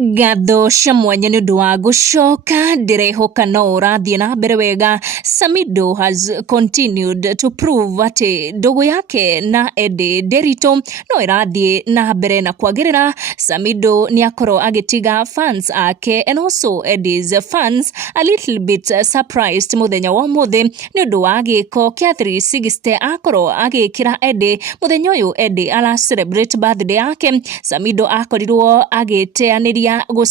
Ngatho cia mwanya nĩ ũndũ wa gũcoka ndĩrehoka no ũrathiĩ na mbere wega. Samidoh has continued to prove atĩ ndũgũ yake na Edday Nderitu no ĩrathiĩ na mbere na kwagĩrĩra. Samidoh nĩ akorwo agĩtiga fans ake and also Edday's fans a little bit surprised mũthenya wa ũmũthĩ nĩ ũndũ wa gĩko kĩa 360 akorwo agĩkĩra Edday mũthenya ũyũ Edday ara celebrate birthday yake. Samidoh akorirwo agĩteanĩria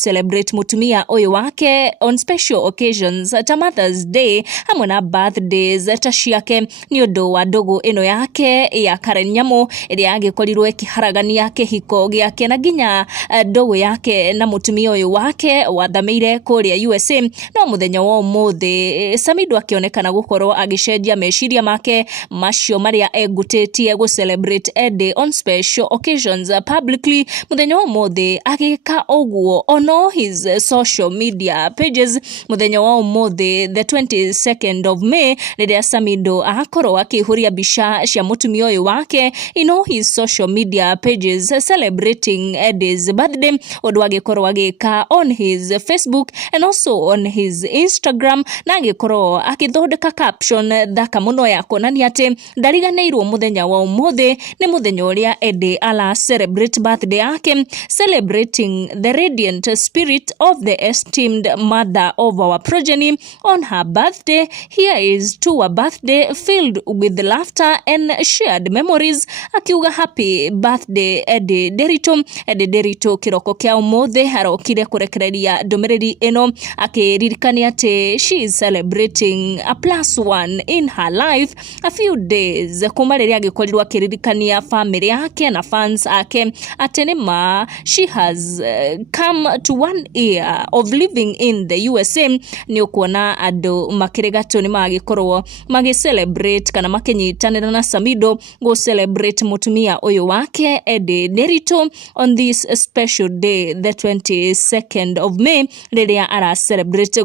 celebrate mutumia uyu wake on special occasions ta Mother's Day hamwe na birthdays ta ciake ni undu wa ndugu ino yake ya Karen Nyamu ĩrĩa yagĩkorirwo ĩkĩharagania kĩhiko gĩake na nginya ndugu yake na mutumia uyu wake wathamĩire kũrĩa USA. No muthenya wa ũmũthĩ Samidoh akĩonekana gũkorwo agĩcenjia meciria make macio marĩa egutĩtie celebrate Edday on special occasions publicly. Muthenya wa ũmũthĩ agĩka ũguo on all his social media pages. Muthenya wa ũmũthĩ the 22nd of May rĩrĩa Samidoh akorwo akĩhũria mbica cia mutumia ũyũ wake in all his social media pages celebrating Edday's birthday, ũndũ agĩkorwo agĩka on his Facebook and also on his Instagram, na agĩkorwo agĩthondeka caption thaka mũno ya kuonania atĩ ndariganĩirwo mũthenya wa ũmũthĩ nĩ mũthenya ũrĩa Edday ala celebrate birthday yake, celebrating the radiant spirit of the esteemed mother of our progeny on her birthday. Here is to a birthday filled with laughter and shared memories. Akiuga happy birthday Edday Nderitu. Edday Nderitu kiroko kia ũmũthĩ harokire kurekereria ndũmĩrĩri ĩno akĩririkania atĩ she is celebrating a +1 in her life a few days kuma rĩrĩa agĩkorirwo akĩririkania family yake na fans ake atĩ nĩma she has come to 1 year of living in the USA. Ni ukuona andu makirigatwo ni magikorwo celebrate kana makinyitanira na Samidoh celebrate mutumia uyu wake Edday Nderitu on this special day the 22nd of May riria ara celebrate